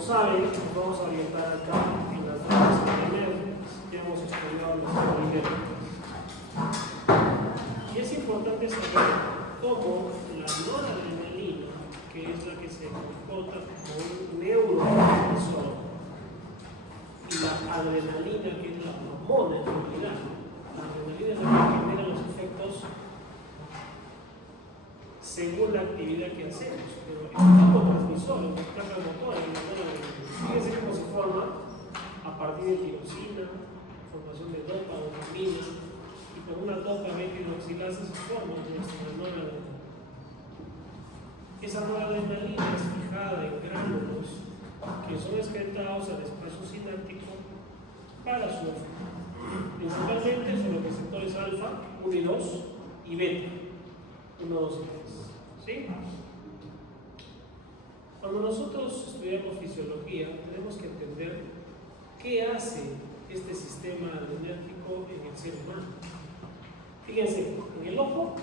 Como saben, nos vamos a orientar acá en las drogas adrenérgicas. Ya hemos estudiado las adrenérgicas. Y es importante saber cómo la noradrenalina, que es la que se comporta como un neurotransmisor, y la adrenalina, que es la hormona en realidad, la adrenalina es la que genera los efectos según la actividad que hacemos, pero es un neurotransmisor, es una placa motora, fíjense cómo se forma a partir de tirosina, formación de dopamina, y por una dopamina-hidroxilasa se forma nuestra noradrenalina. Esa noradrenalina es fijada en gránulos que son excretados al espacio sináptico para su efecto. Principalmente son los receptores alfa, 1 y 2, y beta, 1, 2 y 3. ¿Sí? Cuando nosotros estudiamos fisiología, tenemos que entender qué hace este sistema adrenérgico en el ser humano. Fíjense, en el ojo,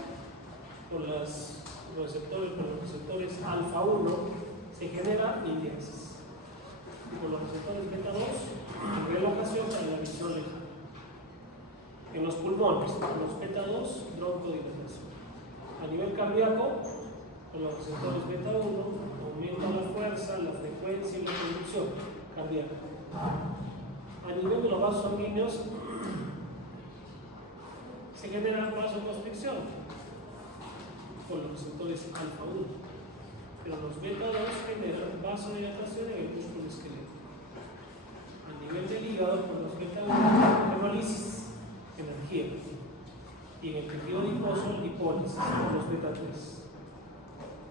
por los receptores alfa 1, se genera iliasis. Por los receptores beta 2, relajación para la visión lejana. En los pulmones, por los beta 2, broncodilatación. A nivel cardíaco, con los receptores beta 1, aumenta la fuerza, la frecuencia y la producción cardíaca. A nivel de los vasos sanguíneos, se genera vasoconstricción con los receptores alfa 1. Pero los beta 2 generan vasodilatación en el músculo esquelético. A nivel del hígado, con los beta 1, hemólisis, energía. Y en el tejido adiposo, lipólisis, con los beta 3.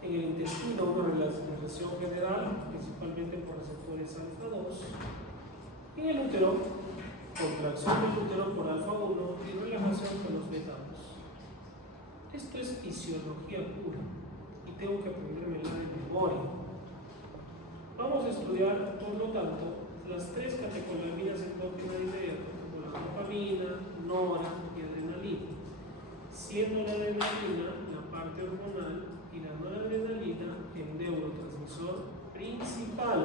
En el intestino, una relación general, principalmente por receptores alfa 2. Y en el útero, contracción del útero por alfa 1 y relajación con los beta 2. Esto es fisiología pura. Tengo que aprendérmela de memoria. Vamos a estudiar, por lo tanto, las 3 catecolaminas endócrinas inmediatas, como la dopamina, nora y adrenalina, siendo la adrenalina la parte hormonal y la noradrenalina el neurotransmisor principal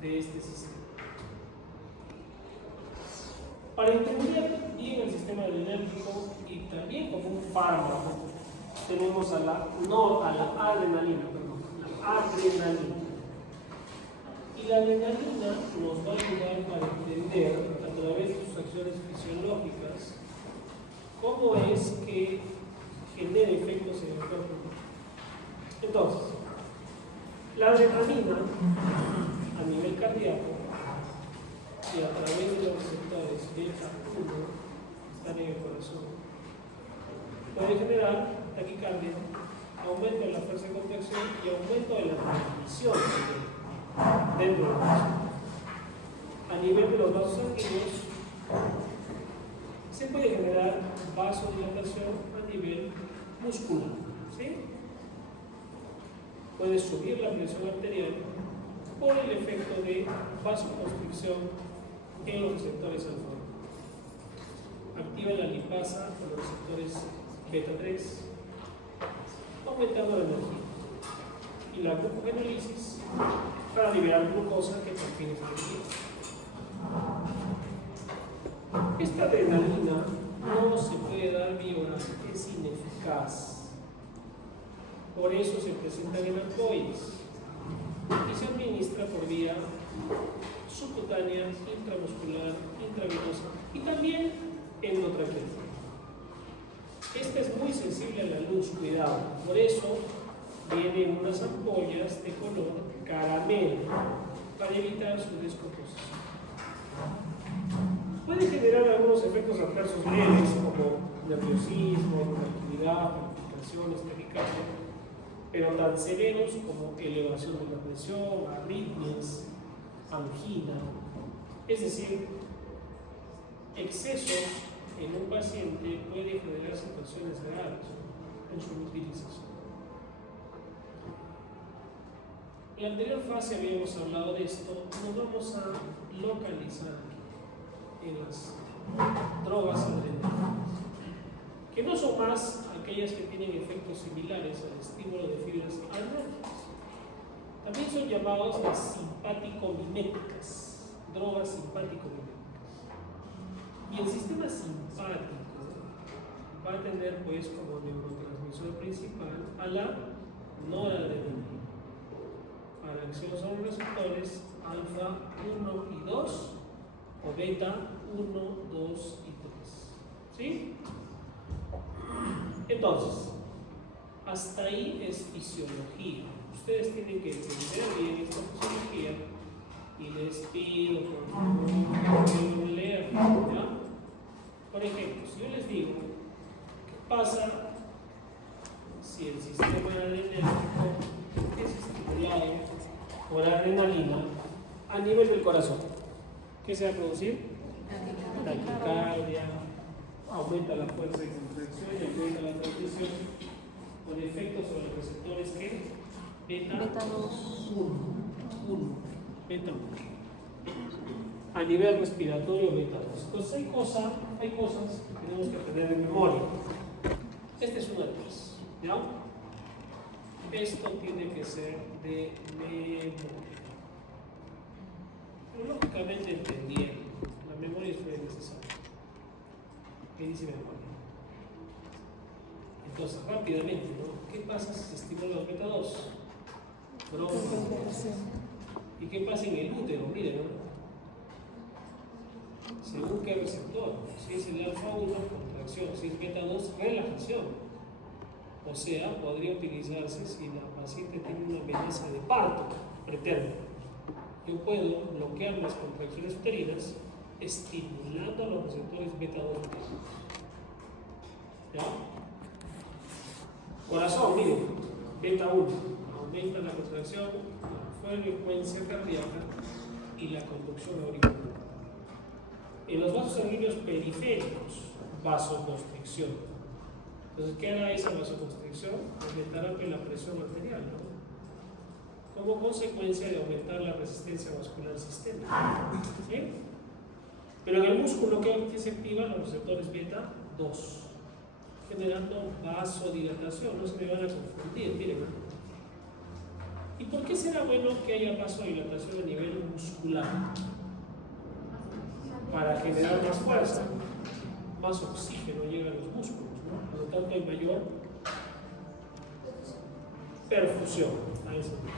de este sistema. Para entender bien el sistema adrenérgico y también como un fármaco, tenemos a la adrenalina. Y la adrenalina nos va a ayudar para entender, a través de sus acciones fisiológicas, cómo es que genera efectos en el cuerpo. Entonces, la adrenalina a nivel cardíaco y a través de los receptores beta 1 están en el corazón, puede generar taquicardia, aumento de la fuerza de contracción y aumento de la transmisión dentro del corazón. A nivel de los vasos sanguíneos, se puede generar vasodilatación a nivel muscular. ¿Sí? Puede subir la presión arterial por el efecto de vasoconstricción en los receptores alfa. Activa la lipasa con los receptores beta 3, aumentando la energía. Y la glucogenólisis para liberar glucosa que contiene energía. Esta adrenalina no se puede dar vía oral, es ineficaz. Por eso se presentan en arcoíris y se administra por vía subcutánea, intramuscular, intravenosa y también endotraqueal. Esta es muy sensible a la luz, cuidado. Por eso vienen unas ampollas de color caramelo para evitar su descomposición. Puede generar algunos efectos adversos leves como nerviosismo, tranquilidad, palpitaciones, taquicardia, pero tan severos como elevación de la presión, arritmias, angina. Es decir, excesos en un paciente puede generar situaciones graves en su utilización. En la anterior fase habíamos hablado de esto, nos vamos a localizar aquí en las drogas adrenérgicas, que no son más aquellas que tienen efectos similares al estímulo de fibras adrenérgicas. También son llamados las simpático-miméticas, drogas simpático-miméticas. Y el sistema simpático va a tener pues como neurotransmisor principal a la noradrenalina, para la acción sobre receptores alfa 1 y 2 o beta 1, 2 y 3. ¿Sí? Entonces, hasta ahí es fisiología. Ustedes tienen que entender bien esta fisiología y les pido por favor que lean, ¿ya? Por ejemplo, si yo les digo, ¿qué pasa si el sistema adrenérgico es estimulado por adrenalina a nivel del corazón? ¿Qué se va a producir? Taquicardia, aumenta la fuerza de contracción y aumenta la transmisión con efectos sobre los receptores que beta 1, beta 1. A nivel respiratorio beta 2. Entonces hay cosas que tenemos que tener en memoria. Este es una de ellas, ¿ya? Esto tiene que ser de memoria. Pero lógicamente entendiendo, la memoria es muy necesaria. ¿Qué dice memoria? Entonces, rápidamente, ¿no? ¿Qué pasa si se estimula el beta 2? ¿Y qué pasa en el útero? Miren, ¿no? Según qué receptor, si es el alfa 1, contracción, si es beta 2, relajación. O sea, podría utilizarse si la paciente tiene una amenaza de parto preterno. Yo puedo bloquear las contracciones uterinas estimulando a los receptores beta 2. ¿Ya? Corazón, miren, beta 1, aumenta la contracción, la frecuencia cardíaca y la conducción auricular. En los vasos sanguíneos periféricos, vasoconstricción. Entonces, ¿qué hará esa vasoconstricción? Aumentará la presión arterial, ¿no? Como consecuencia de aumentar la resistencia vascular sistémica. ¿Sí? Pero en el músculo, ¿qué se activa? Los receptores beta 2, generando vasodilatación. No se me van a confundir, miren. ¿Y por qué será bueno que haya vasodilatación a nivel muscular? Para generar más fuerza, más oxígeno llega a los músculos, ¿no? Por lo tanto hay mayor perfusión a ese nivel.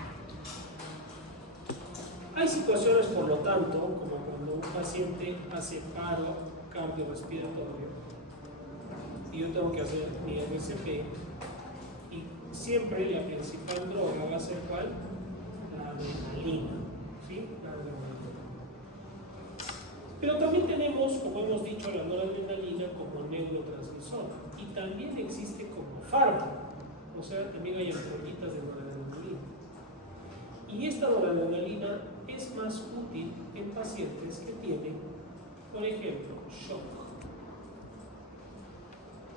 Hay situaciones, por lo tanto, como cuando un paciente hace paro cardiorrespiratorio y yo tengo que hacer mi RCP, y siempre la principal droga va a ser ¿cuál? La adrenalina, ¿sí? La adrenalina. Pero también tenemos, como hemos dicho, la noradrenalina como neurotransmisor y también existe como fármaco, o sea, también hay ampollitas de noradrenalina. Y esta noradrenalina es más útil en pacientes que tienen, por ejemplo, shock,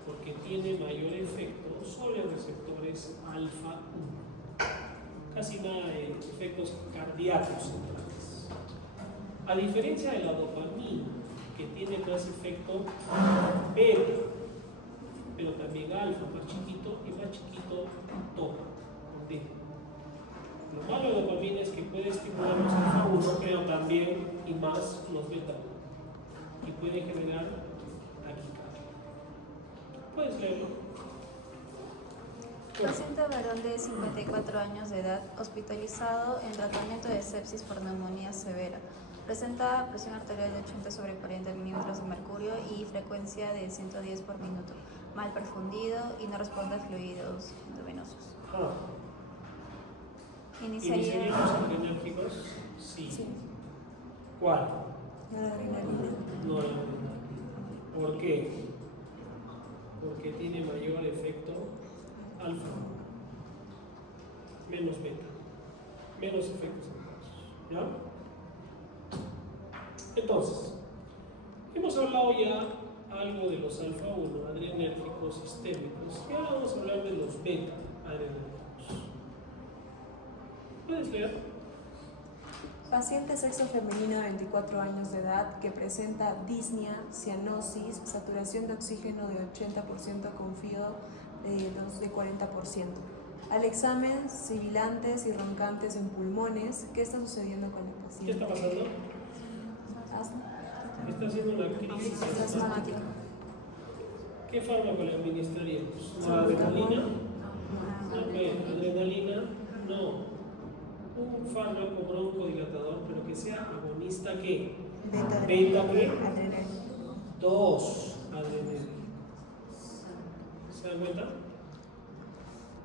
porque tiene mayor efecto sobre receptores alfa 1, casi nada de efectos cardíacos centrales. A diferencia de la dopamina, que tiene más efecto beta, pero también alfa, más chiquito, y más chiquito toma, con D. Lo malo de la dopamina es que puede estimular los alfa 1, pero también y más los beta 1, y puede generar taquicardia. Puedes leerlo. Paciente varón de 54 años de edad, hospitalizado en tratamiento de sepsis por neumonía severa. Presenta presión arterial de 80/40 milímetros de mercurio y frecuencia de 110 por minuto. Mal perfundido y no responde a fluidos endovenosos. ¿Iniciaríamos adrenérgicos? Sí. ¿Cuál? No la adrenalina. ¿Por qué? Porque tiene mayor efecto alfa, menos beta, menos efectos adversos. ¿Ya? Entonces, hemos hablado ya algo de los alfa 1 adrenérgicos sistémicos y ahora vamos a hablar de los beta adrenérgicos. ¿Puedes leer? Paciente sexo femenino de 24 años de edad que presenta disnea, cianosis, saturación de oxígeno de 80% con FIO de 40%. Al examen, sibilantes y roncantes en pulmones. ¿Qué está sucediendo con el ¿Qué paciente? está pasando? Asma. Está haciendo una crisis asmática. Asmático. ¿Qué fármaco le administraríamos? ¿Adrenalina? No, adrenalina, no. Un fármaco broncodilatador, pero que sea agonista ¿qué? Beta Beta ¿qué? adrenalina. 2 adrenalina. ¿Se dan cuenta?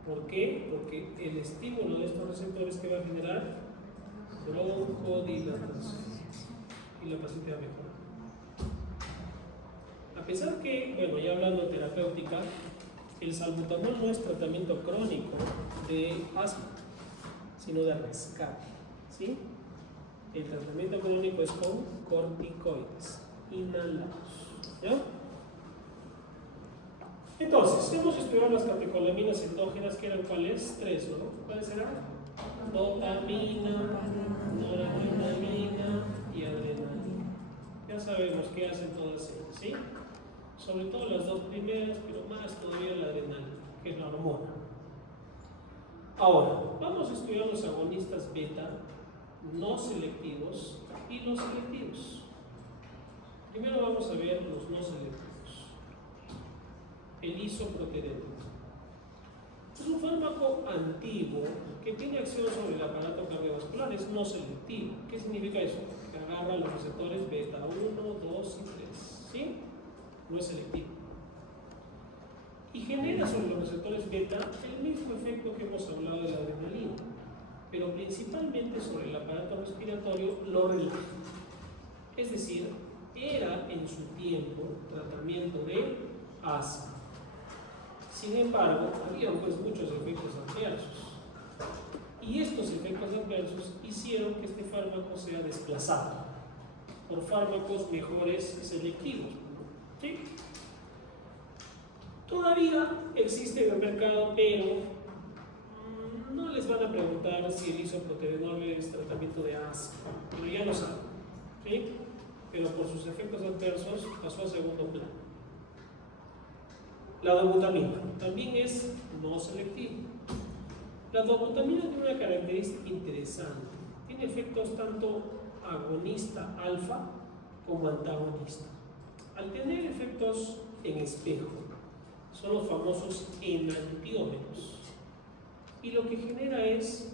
¿Por qué? Porque el estímulo de estos receptores que va a generar broncodilatación y la paciente va a mejorar. A pesar que, bueno, ya hablando terapéutica, el salbutamol no es tratamiento crónico de asma, sino de rescate, ¿sí? El tratamiento crónico es con corticoides inhalados, ¿ya? Entonces, hemos estudiado las catecolaminas endógenas, que eran ¿cuáles? 3, ¿no? ¿Cuáles eran? Dopamina, noradrenalina y adrenalina. Ya sabemos qué hacen todas ellas, ¿sí? Sobre todo las dos primeras, pero más todavía la adrenalina, que es la hormona. Ahora, vamos a estudiar los agonistas beta no selectivos y los selectivos. Primero vamos a ver los no selectivos. El isoproterenol. Es un fármaco antiguo que tiene acción sobre el aparato cardiovascular, es no selectivo. ¿Qué significa eso? Que agarra los receptores beta 1, 2 y 3, ¿sí? No es selectivo. Y genera sobre los receptores beta el mismo efecto que hemos hablado de la adrenalina, pero principalmente sobre el aparato respiratorio lo relaja. Es decir, era en su tiempo tratamiento de asma. Sin embargo, había pues muchos efectos adversos. Y estos efectos adversos hicieron que este fármaco sea desplazado por fármacos mejores selectivos, ¿sí? Todavía existe en el mercado, pero no les van a preguntar si el isoproterenol es tratamiento de asma, pero ya lo saben, ¿sí? Pero por sus efectos adversos pasó a segundo plano. La dobutamina también es no selectivo. La dobutamina tiene una característica interesante. Tiene efectos tanto agonista alfa como antagonista. Al tener efectos en espejo, son los famosos enantiómeros. Y lo que genera es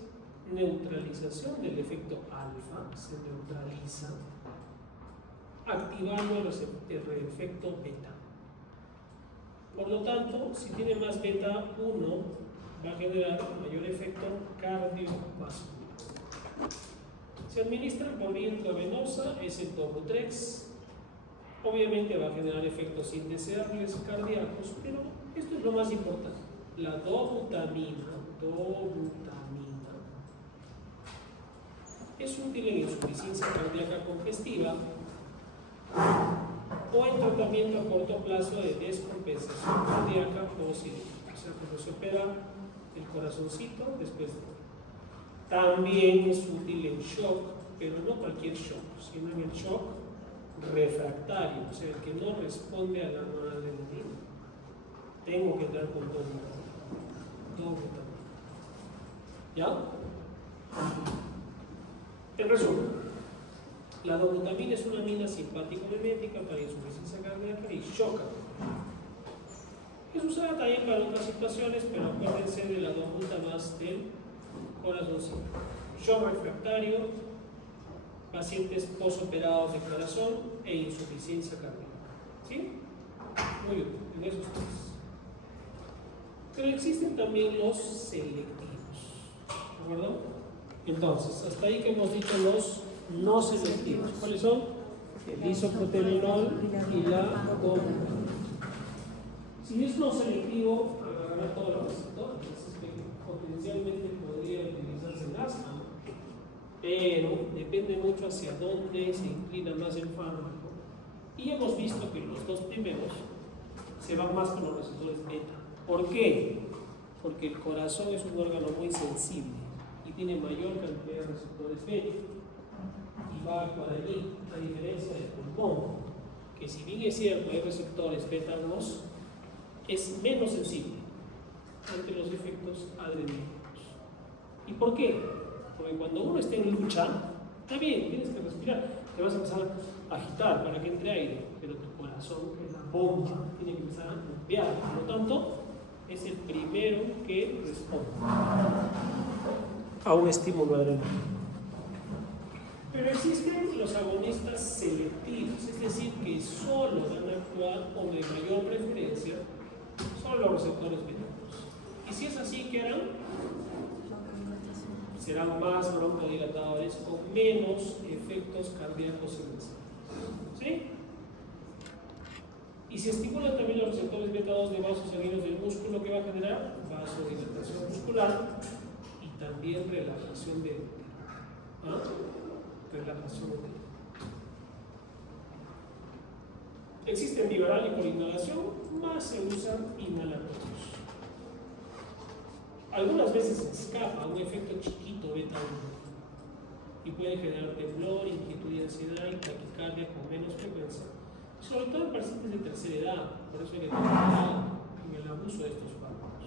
neutralización del efecto alfa, se neutraliza, activando el efecto beta. Por lo tanto, si tiene más beta 1, va a generar mayor efecto cardiovascular. Se administra por vía intravenosa, es el Dobutrex. Obviamente va a generar efectos indeseables cardíacos, pero esto es lo más importante. La dobutamina es útil en insuficiencia cardíaca congestiva o en tratamiento a corto plazo de descompensación cardíaca o cilíndrica, o sea, cuando se opera el corazoncito después de. También es útil en shock, pero no cualquier shock, sino en el shock refractario, o sea, el que no responde a la noradrenalina. Tengo que entrar con dobutamina. ¿Ya? En resumen, la dobutamina es una amina simpático-mimética para insuficiencia cardíaca y shock. Es usada también para otras situaciones, pero acuérdense de la dobuta más del corazoncito. Shock refractario, pacientes posoperados de corazón e insuficiencia cardíaca. ¿Sí? Muy bien, en esos tres. Pero existen también los selectivos. ¿De acuerdo? Entonces, hasta ahí que hemos dicho los no selectivos. ¿Cuáles son? El isoproterenol y la dobutamina. Si es no selectivo, agarrará todos los receptores, es que potencialmente podría utilizarse en asma, pero depende mucho hacia dónde se inclina más el fármaco. Y hemos visto que los dos primeros se van más con los receptores beta. ¿Por qué? Porque el corazón es un órgano muy sensible y tiene mayor cantidad de receptores beta y va a actuar allí, a diferencia del pulmón, que si bien es cierto hay receptores beta 2, es menos sensible ante los efectos adrenérgicos. ¿Y por qué? Porque cuando uno está en lucha, está bien, tienes que respirar, te vas a empezar a agitar para que entre aire, pero tu corazón, que es la bomba, tiene que empezar a bombear. Por lo tanto, es el primero que responde a un estímulo adrenérgico. Pero existen los agonistas selectivos, es decir, que solo van a actuar o de mayor preferencia son los receptores beta-2. Y si es así, ¿qué harán? Serán más broncodilatadores con menos efectos cardíacos iniciales. ¿Sí? Y si estimulan también los receptores beta-2 de vasos sanguíneos del músculo, ¿qué va a generar? Vasodilatación muscular y también relajación de relajación de existen bilateral y por inhalación, más se usan inhalatorios. Algunas veces escapa un efecto chiquito beta-1 y puede generar temblor, inquietud y ansiedad y taquicardia con menos frecuencia, sobre todo en pacientes de tercera edad. Por eso hay que tener cuidado en el abuso de estos fármacos.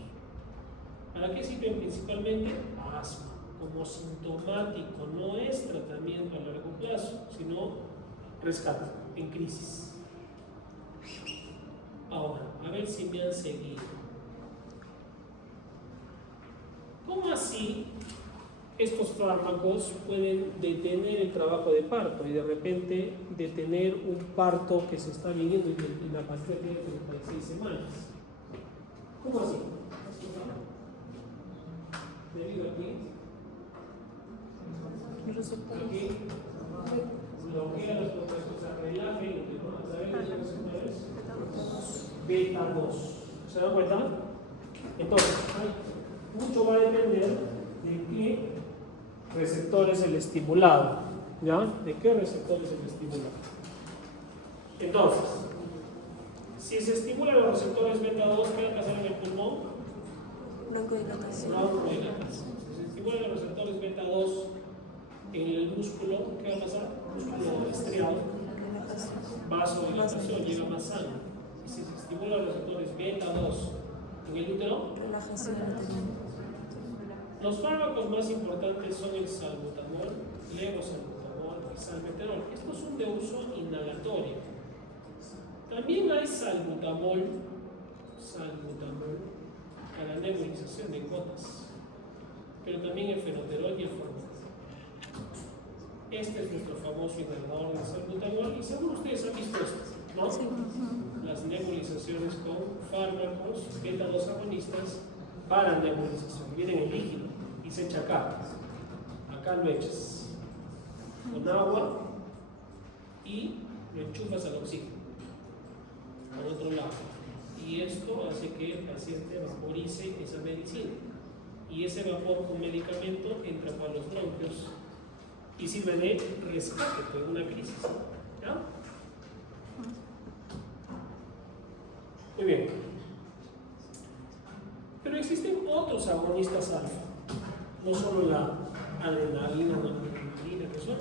¿Para qué sirven principalmente? Asma. Como sintomático, no es tratamiento a largo plazo, sino rescate en crisis. Ahora, a ver si me han seguido. ¿Cómo así estos fármacos pueden detener el trabajo de parto y de repente detener un parto que se está viviendo y la paciente tiene 36 semanas? ¿Cómo así? Debido a aquí bloquea las contracciones, o sea, relaje lo que no, a través de una vez. Beta-2. ¿Se dan cuenta? Entonces, mucho va a depender de qué receptor es el estimulado. ¿Ya? ¿De qué receptor es el estimulado? Entonces, si se estimulan los receptores beta-2, ¿qué va a pasar en el pulmón? Broncodilatación. Broncodilatación. Si se estimulan los receptores beta-2 en el músculo, ¿qué va a pasar? Músculo estriado, vasodilatación, llega más sangre. Y si se estimulan los receptores beta-2 en el útero, Relajación. los fármacos más importantes son el salbutamol, levosalbutamol y salmeterol. Estos son de uso inhalatorio. También hay salbutamol para nebulización de gotas, pero también el fenoterol y el formoterol. Este es nuestro famoso inhalador de salbutamol y seguro ustedes han visto esto, ¿no? Sí. Las nebulizaciones con fármacos beta-2 agonistas para nebulización. Vienen en líquido y se echa acá. Acá lo echas con agua y lo enchufas al oxígeno por otro lado. Y esto hace que el paciente vaporice esa medicina. Y ese vapor con medicamento entra por los bronquios y sirve de rescate en una crisis. ¿Ya? Muy bien. Pero existen otros agonistas alfa, no solo la adrenalina, que son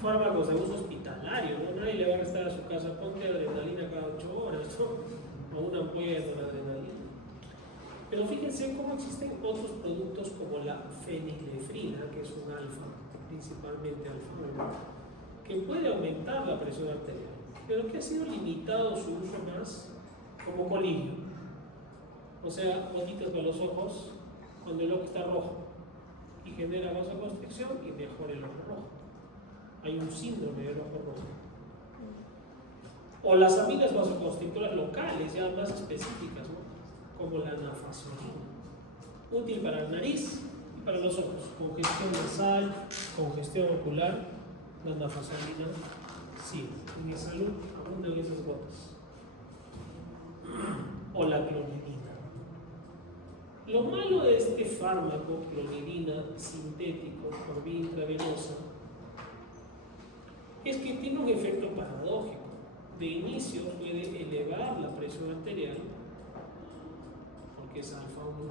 fármacos de uso hospitalario, ¿no? Nadie le va a restar a su casa, ponte adrenalina cada 8 horas, ¿no? O una ampolla de adrenalina. Pero fíjense cómo existen otros productos como la fenilefrina, que es un alfa, principalmente alfa, que puede aumentar la presión arterial, pero que ha sido limitado su uso más como colirio. O sea, gotitas para los ojos cuando el ojo está rojo y genera vasoconstricción y mejora el ojo rojo. Hay un síndrome del ojo rojo. O las amigas vasoconstrictoras locales, ya más específicas, ¿no? Como la nafasolina, útil para la nariz y para los ojos. Congestión nasal, congestión ocular, la nafasolina, sí, en mi salud abundan esas gotas. O la clonidina. Lo malo de este fármaco, clonidina sintético por vía intravenosa, es que tiene un efecto paradójico. De inicio puede elevar la presión arterial, porque es alfa-1,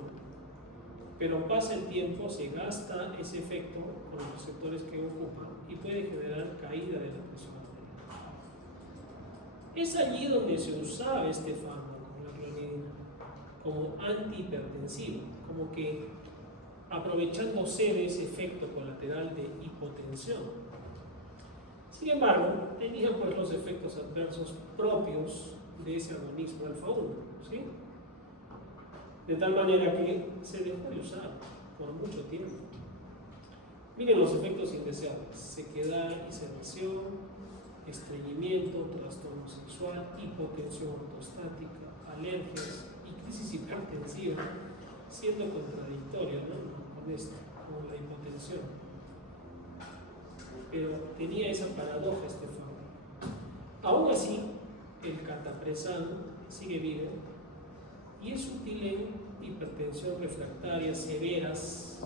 pero pasa el tiempo, se gasta ese efecto con los receptores que ocupa y puede generar caída de la presión arterial. Es allí donde se usaba este fármaco, la clonidina, como antihipertensivo, como que aprovechándose de ese efecto colateral de hipotensión. Sin embargo, tenía pues los efectos adversos propios de ese agonismo alfa-1, ¿sí? De tal manera que se dejó de usar por mucho tiempo. Miren los efectos indeseables: sequedad y sedación, estreñimiento, trastorno sexual, hipotensión ortostática, alergias y crisis hipertensiva, siendo contradictoria, ¿no?, con esto, con la hipotensión. Pero tenía esa paradoja este fármaco. Aún así, el catapresano sigue vivo y es útil en hipertensión refractaria severas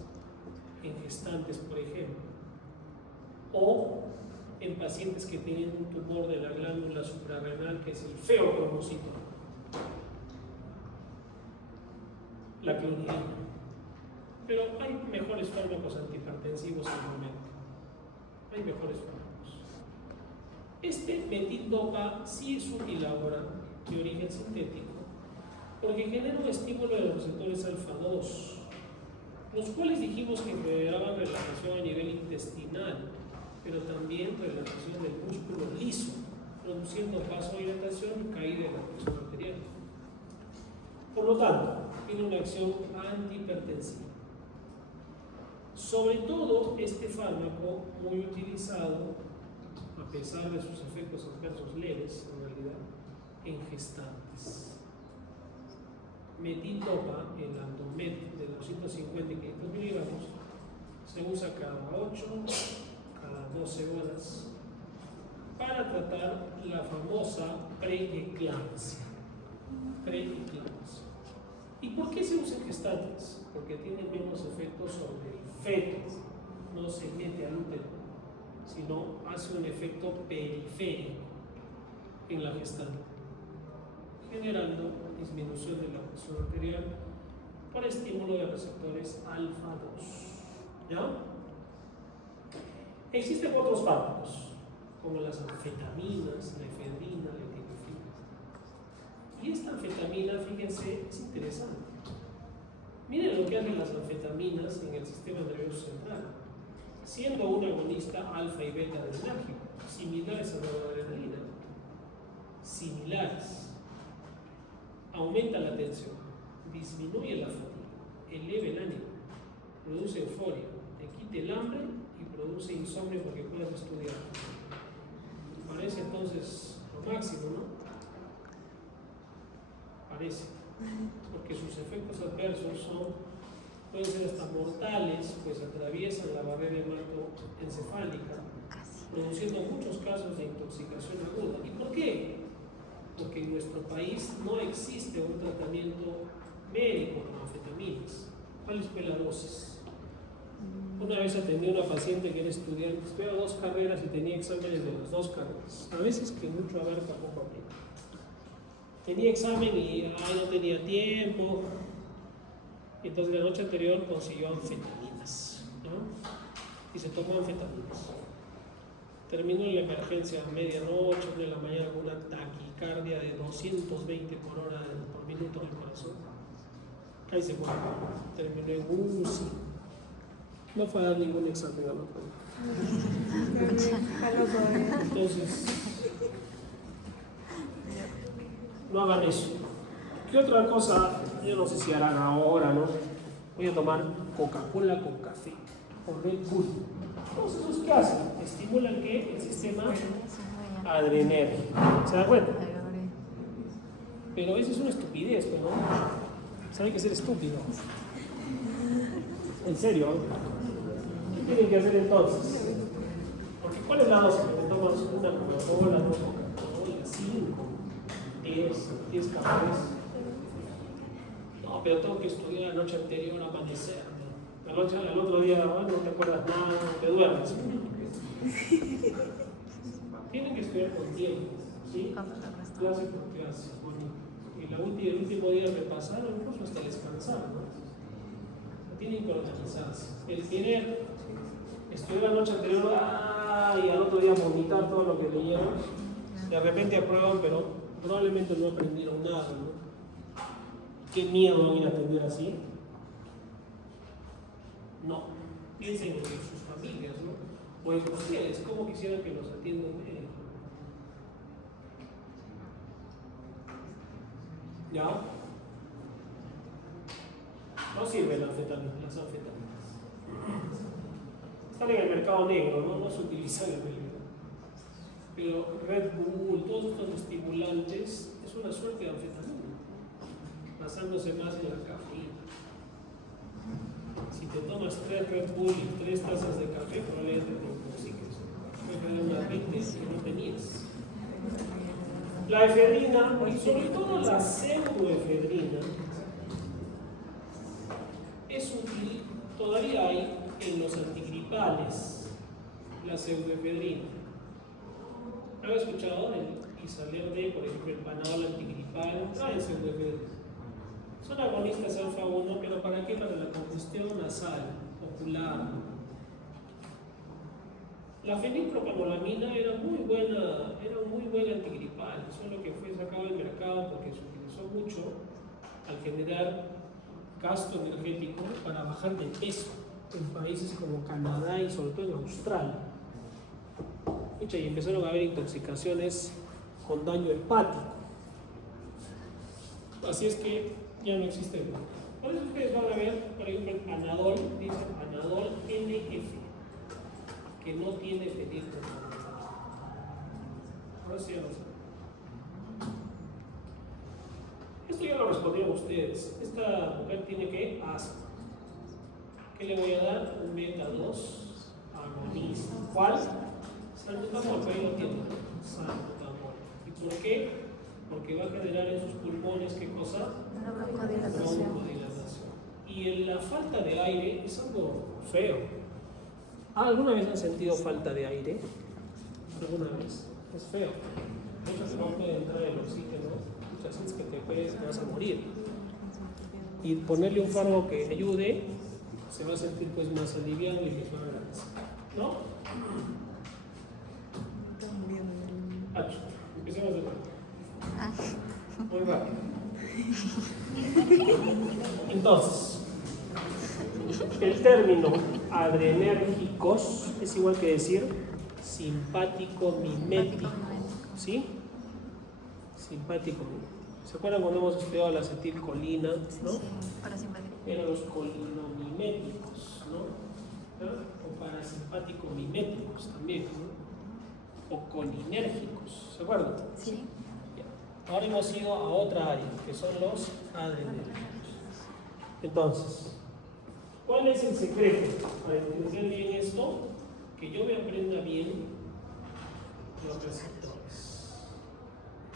en gestantes, por ejemplo, o en pacientes que tienen un tumor de la glándula suprarrenal, que es el feocromocitón, la clonidina. Pero hay mejores fármacos antihipertensivos en el momento. Hay mejores fármacos. Este metildopa sí es útil ahora, de origen sintético, porque genera un estímulo de los receptores alfa-2, los cuales dijimos que generaban relajación a nivel intestinal, pero también relajación del músculo liso, produciendo vasodilatación y caída de la presión arterial. Por lo tanto, tiene una acción antihipertensiva. Sobre todo, este fármaco, muy utilizado, a pesar de sus efectos adversos leves, en realidad, en gestantes. Metildopa, el Andomet de 250 y 500 miligramos, se usa cada 8, cada 12 horas, para tratar la famosa preeclampsia. ¿Y por qué se usa en gestantes? Porque tiene menos efectos sobre el feto, no se mete al útero, sino hace un efecto periférico en la gestante, generando disminución de la presión arterial por estímulo de receptores alfa-2. ¿Ya? Existen otros fármacos, como las anfetaminas, la efedrina, la etilofina. Y esta anfetamina, fíjense, es interesante. Miren lo que hacen las anfetaminas en el sistema nervioso central, siendo un agonista alfa y beta adrenérgico, similares a la noradrenalina, similares. Aumenta la tensión, disminuye la fatiga, eleva el ánimo, produce euforia, te quita el hambre y produce insomnio porque puedes estudiar. Parece entonces lo máximo, ¿no? Parece, porque sus efectos adversos pueden ser hasta mortales, pues atraviesan la barrera hematoencefálica, produciendo muchos casos de intoxicación aguda. ¿Y por qué? Porque en nuestro país no existe un tratamiento médico con anfetaminas. ¿Cuál fue la dosis? Una vez atendí a una paciente que era estudiante, estudiaba 2 carreras y tenía exámenes de las 2 carreras. A veces que mucho abarca, poco aplica. Tenía examen y no tenía tiempo. Entonces la noche anterior consiguió anfetaminas, ¿no? Y se tomó anfetaminas. Terminó en la emergencia a medianoche, 1 de la mañana, con una taquicardia de 220 por hora por minuto del corazón. Ahí se fue. Terminó en UCI. No fue a dar ningún examen al otro día. Entonces, no hagan eso. ¿Qué otra cosa? Yo no sé si harán ahora, ¿no? Voy a tomar Coca-Cola con café o Red Bull. Entonces, ¿qué hacen? Estimulan que el sistema adrenérgico. ¿Se dan cuenta? Pero eso es una estupidez, ¿no? Saben que ser estúpido. En serio, ¿qué tienen que hacer entonces? Porque ¿cuál es la dosis? Me tomas una Coca-Cola, 2 Coca-Cola, 5, 10 cafés. No, pero tengo que estudiar la noche anterior, amanecer. Al otro día no te acuerdas nada, no te duermes. Tienen que estudiar con tiempo, ¿sí? Clase por clase. Y el último día repasaron, incluso hasta descansar, ¿no? Tienen que organizarse. El querer estudiar la noche anterior y al otro día vomitar todo lo que leyeron, de repente aprueban, pero probablemente no aprendieron nada, ¿no? ¿Qué miedo van a ir a atender así? No. Piensen en sus familias, ¿no? O en ustedes, ¿cómo quisieran que los atiendan médicos? ¿Ya? No sirven las anfetaminas. Están en el mercado negro, no se utilizan en el. Pero Red Bull, todos estos estimulantes, es una suerte de anfetamina, basándose más en la cafeína. Si te tomas 3 Red Bull y 3 tazas de café, probablemente te intoxiques. Puede dar una 20 que no tenías. La efedrina, y sobre todo la pseudoefedrina, es útil, todavía hay en los antigripales, la pseudoefedrina. ¿Han escuchado del Isalier D, por ejemplo, el Panadol antigripal? No es pseudoefedrina. Son agonistas alfa 1, pero ¿para qué? Para la congestión nasal, ocular. La fenilpropamolamina era un muy buen antigripal, solo que fue sacado del mercado porque se utilizó mucho al generar gasto energético para bajar de peso en países como Canadá y sobre todo en Australia. Y empezaron a haber intoxicaciones con daño hepático. Así es que ya no existe el problema. Por eso ustedes van a ver, por ejemplo, el Panadol, dice Panadol NF, que no tiene fenilpropamolamina. Ahora sí, ahora sí. Esto ya lo respondieron ustedes. Esta mujer tiene que asma. ¿Qué le voy a dar? Un beta 2 agonista. ¿Cuál? Salbutamol, ahí lo tiene. Salbutamol. ¿Y por qué? Porque va a generar en sus pulmones, ¿qué cosa? Una broncodilatación. Broncodilatación. Y la falta de aire es algo feo. ¿Alguna vez han sentido falta de aire? ¿Alguna vez? Es feo. Muchas no puede entrar el oxígeno. Muchas veces que te vas a morir. Y ponerle un fármaco que ayude, se va a sentir pues más aliviado y mejor agradecido. ¿No? Empecemos de nuevo. Muy rápido. Entonces, el término adrenérgicos es igual que decir simpático mimético. ¿Sí? Simpático mimético. ¿Se acuerdan cuando hemos estudiado la acetilcolina? ¿No? Sí, parasimpático. Eran los colinomiméticos, ¿no? O parasimpático miméticos también, ¿no? O colinérgicos, ¿se acuerdan? Sí. Ya. Ahora hemos ido a otra área, que son los adrenérgicos. Entonces, ¿cuál es el secreto para entender bien esto? Que yo me aprenda bien los receptores.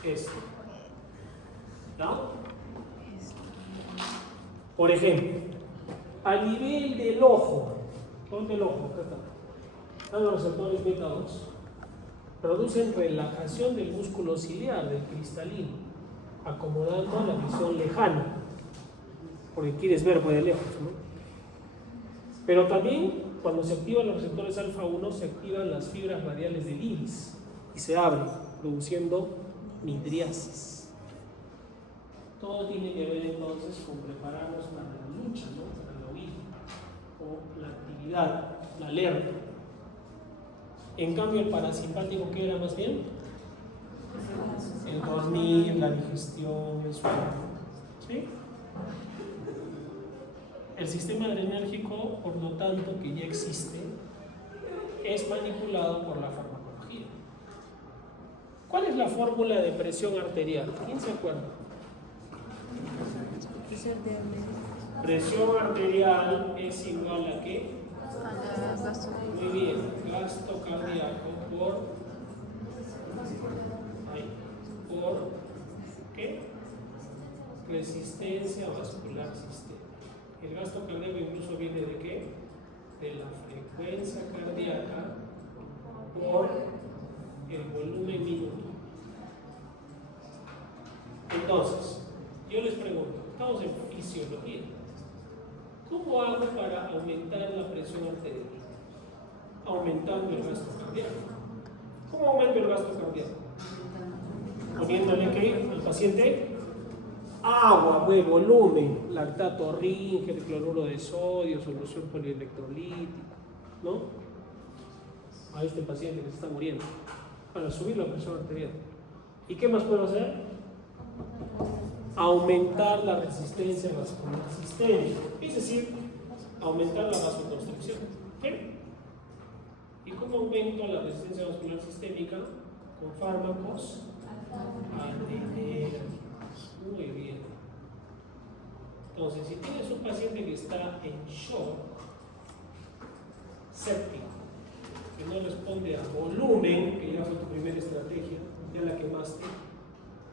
Esto. ¿No? Por ejemplo, a nivel del ojo, ¿dónde el ojo? Acá está. Están los receptores beta 2. Producen relajación del músculo ciliar, del cristalino, acomodando la visión lejana, porque quieres ver por de lejos, ¿no? Pero también, cuando se activan los receptores alfa 1, se activan las fibras radiales del iris y se abren, produciendo midriasis. Todo tiene que ver entonces con prepararnos para la lucha, ¿no? Para la huida, o la actividad, la alerta. En cambio, el parasimpático, ¿qué era más bien? El dormir, la digestión, el sueño. ¿Sí? El sistema adrenérgico, por lo tanto, que ya existe, es manipulado por la farmacología. ¿Cuál es la fórmula de presión arterial? ¿Quién se acuerda? Presión arterial es igual a ¿qué? Muy bien, gasto cardíaco por ¿qué? Resistencia vascular sistémica. El gasto cardíaco incluso viene de ¿qué? De la frecuencia cardíaca por el volumen minuto. Entonces, yo les pregunto, estamos en fisiología. ¿Cómo hago para aumentar la presión arterial? Aumentando el gasto cardíaco. ¿Cómo aumento el gasto cardíaco? Poniéndole ¿qué? Al paciente Agua, pues, volumen, lactato Ringer, cloruro de sodio, solución polielectrolítica, ¿no? A este paciente que se está muriendo, para subir la presión arterial. ¿Y qué más puedo hacer? Aumentar la resistencia vascular sistémica, es decir, aumentar la vasoconstricción. ¿Sí? ¿Y cómo aumento la resistencia vascular sistémica? Con fármacos antidiuréticos. Muy bien. Entonces, si tienes un paciente que está en shock séptico, que no responde a volumen, que ya fue tu primera estrategia, ya la quemaste,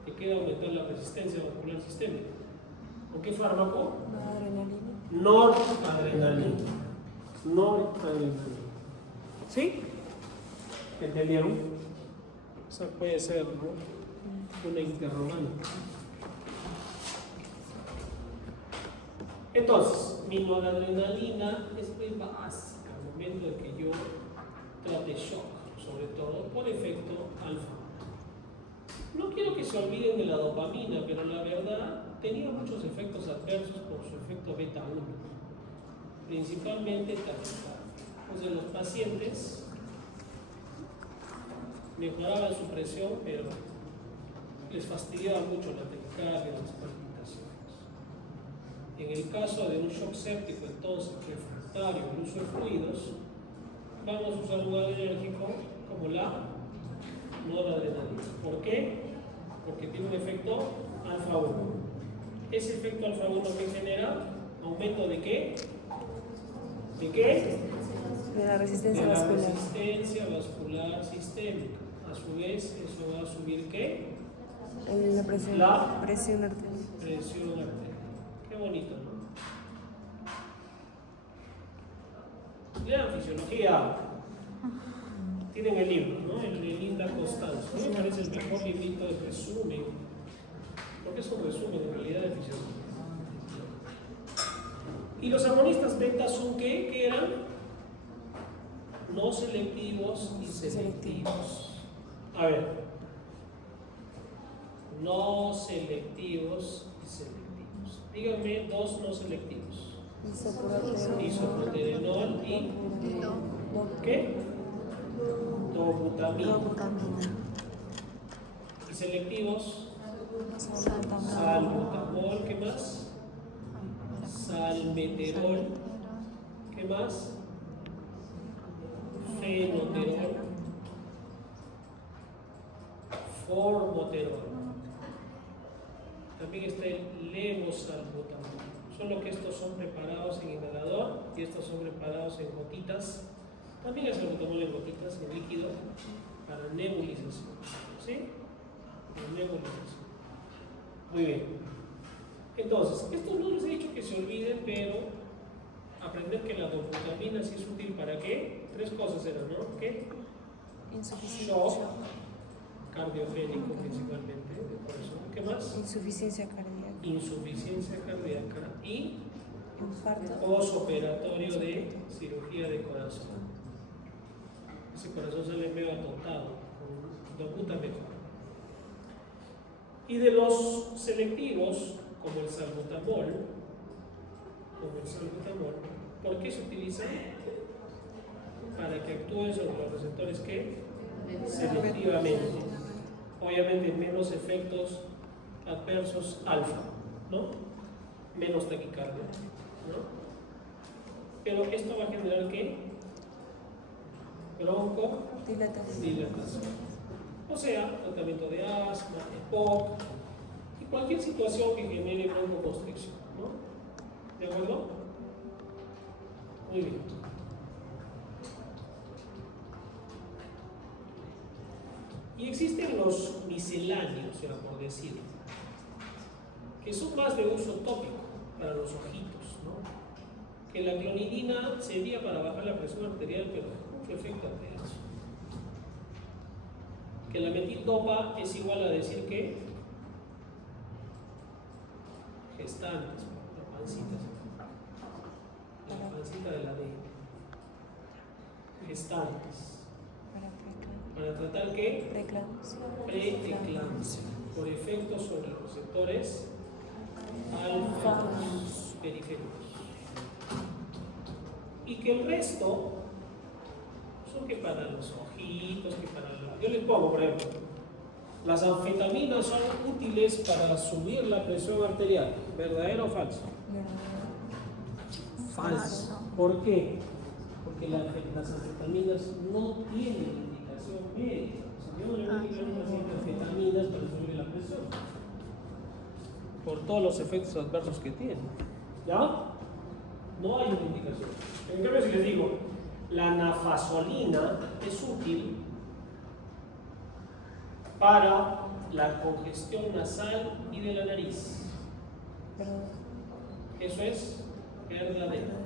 te queda aumentar la resistencia vascular sistémica. ¿Con qué fármaco? Noradrenalina. Noradrenalina. ¿Sí? ¿Entendieron? O sea, puede ser, ¿no?, una interrogante. Entonces, mi noradrenalina es muy básica al momento de que yo trate shock, sobre todo por efecto alfa. No quiero que se olviden de la dopamina, pero la verdad tenía muchos efectos adversos por su efecto beta 1, principalmente taquicardia. Entonces los pacientes mejoraban su presión, pero les fastidiaba mucho la taquicardia, las palpitaciones. En el caso de un shock séptico, entonces refractario al uso de fluidos, vamos a usar un adrenérgico como la noradrenalina. ¿Por qué? Porque tiene un efecto alfa 1. Ese efecto alfa 1 que genera aumento de qué? ¿De qué? De la resistencia de la vascular. resistencia vascular sistémica. A su vez, eso va a subir ¿qué? La presión, La presión arterial. presión arterial. Qué bonito, ¿no? Lean fisiología. Tienen el libro, ¿no? El de Linda Constanzo. A mí me parece el mejor librito de resumen, porque es un resumen en realidad de fisiología. ¿Y los agonistas beta son qué? ¿Qué eran? No selectivos y selectivos. A ver. No selectivos y selectivos. Díganme dos no selectivos. Isoproterenol y ¿qué? Dobutamina. Y selectivos, salbutamol, ¿qué más? Salmeterol, ¿qué más? Fenoterol, formoterol. También está el levosalbutamol. Solo que estos son preparados en inhalador y estos son preparados en gotitas. También el salbutamol en gotitas, en líquido, para nebulización. ¿Sí? Para nebulización. Muy bien. Entonces, esto no les he dicho que se olviden, pero aprender que la dobutamina sí es útil para qué. Tres cosas eran, ¿no? ¿Qué? Shock cardiogénico principalmente, de corazón. ¿Qué más? Insuficiencia cardíaca. Insuficiencia cardíaca y Infarto. posoperatorio de cirugía de corazón. Ese corazón sale medio atotado, con dobuta mejor. Y de los selectivos, como el salbutamol, ¿por qué se utiliza? Para que actúen sobre los receptores que selectivamente. Obviamente menos efectos adversos alfa, ¿no? Menos taquicardia, ¿no? Pero esto va a generar ¿qué? Dilatación. O sea, tratamiento de asma, EPOC y cualquier situación que genere broncoconstricción, ¿no? ¿De acuerdo? Muy bien. Y existen los misceláneos, era por decirlo, que son más de uso tópico para los ojitos, ¿no? Que la clonidina servía para bajar la presión arterial, pero mucho efecto adverso. Que la metildopa es igual a decir que gestantes, la pancita de la D. Gestantes. ¿Para tratar qué? Preeclampsia. Por efectos sobre los receptores alfa periféricos. Y que el resto son que para los ojitos, que para la... Yo les pongo, por ejemplo, las anfetaminas son útiles para subir la presión arterial. ¿Verdadero o falso? Falso. ¿Por qué? Porque las anfetaminas no tienen indicación médica. O sea, yo no le voy a indicar a un paciente anfetaminas para subir la presión, por todos los efectos adversos que tiene. ¿Ya? No hay una indicación. En cambio, si les digo, la nafasolina es útil para la congestión nasal y de la nariz. Eso es verdadero.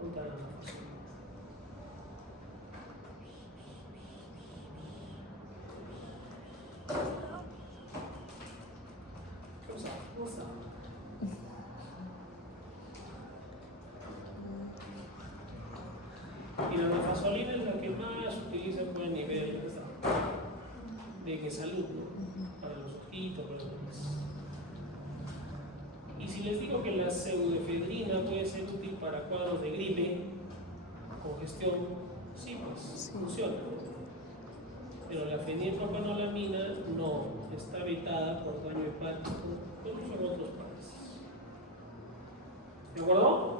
¿Dónde está la nafasolina? ¿Qué pasa? ¿Cómo está? Y la nafasolina es la que más se utiliza por el nivel de salud, ¿no? Para los ojitos, para los ojos. Y si les digo que la pseudoefedrina puede ser útil para cuadros de gripe, congestión, sí, pues funciona. Pero la fenilpropanolamina no, está vetada por daño hepático, como son otros países. ¿De acuerdo?